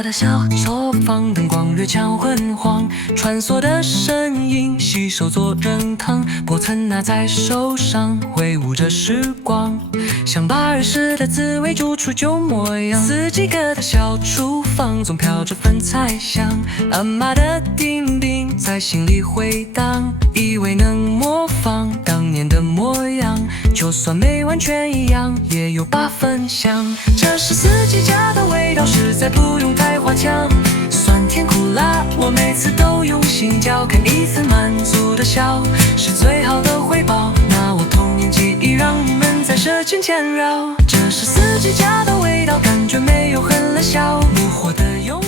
家的小作坊，灯光略强昏黄，穿梭的身影，洗手做人汤，薄层拿在手上，挥舞着时光，想把儿时的滋味煮出旧模样。四季歌的小厨房，总飘着粉菜香，阿嬷的叮咛在心里回荡，以为能模仿当年的模样，就算没完全一样，也有8分像。这是四季家的味道，实在不用太花腔，酸甜苦辣，我每次都用心嚼，看一次满足的笑，是最好的回报。拿我童年记忆，让你们在舌尖缠绕。这是四季家的味道，感觉没有很冷笑，不火的用。